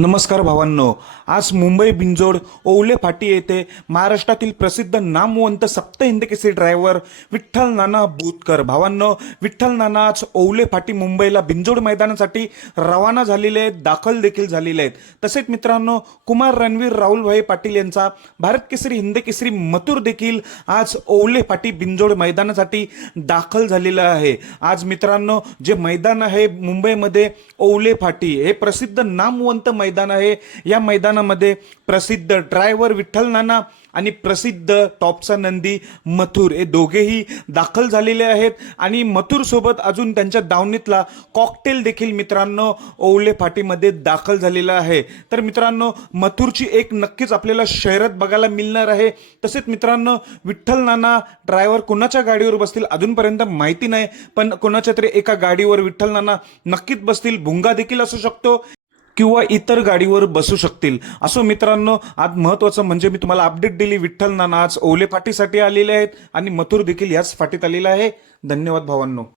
नमस्कार भावांनो आज मुंबई बिंजोड ओवले फाटी येथे महाराष्ट्रातील प्रसिद्ध नामवंत सप्त हिंदकेसरी ड्रायव्हर विठ्ठल नाना भूतकर. भावांनो विठ्ठल नाना आज ओवले फाटी मुंबईला बिंजोड मैदानासाठी रवाना झालेले आहेत दाखल देखील झालेले आहेत. तसेच मित्रांनो कुमार रणवीर राहुलभाई पाटील यांचा भारत केसरी हिंद केसरी मथुर देखील आज ओवले फाटी बिंजोड मैदानासाठी दाखल झालेलं आहे. आज मित्रांनो जे मैदान आहे मुंबईमध्ये ओवले फाटी हे प्रसिद्ध नामवंत मैदान मैदान आहे. या मैदानामध्ये प्रसिद्ध ड्रायव्हर विठ्ठल नाना आणि प्रसिद्ध टॉपचा नंदी मथुर. हे दोघेही दाखल झालेले आहेत. आणि मथुरसोबत अजून त्यांच्या दावणीतला कॉकटेल देखील मित्रांनो ओवले फाटीमध्ये दाखल झालेला आहे. तर मित्रांनो मथुरची एक नक्कीच आपल्याला शहरात बघायला मिळणार आहे. तसेच मित्रांनो विठ्ठल नाना ड्रायव्हर कोणाच्या गाडीवर बसतील अजूनपर्यंत माहिती नाही. पण कोणाच्या तरी एका गाडीवर विठ्ठल नाना नक्कीच बसतील. भुंगा देखील असू शकतो. किंवा इतर गाडीवर बसू शकतील. असो मित्रांनो आज महत्वाचं म्हणजे मी तुम्हाला अपडेट दिली विठ्ठल नाना आज ओले फाटीसाठी आलेले आहेत आणि मथुर देखील याच फाटीत आलेला आहे. धन्यवाद भावांनो.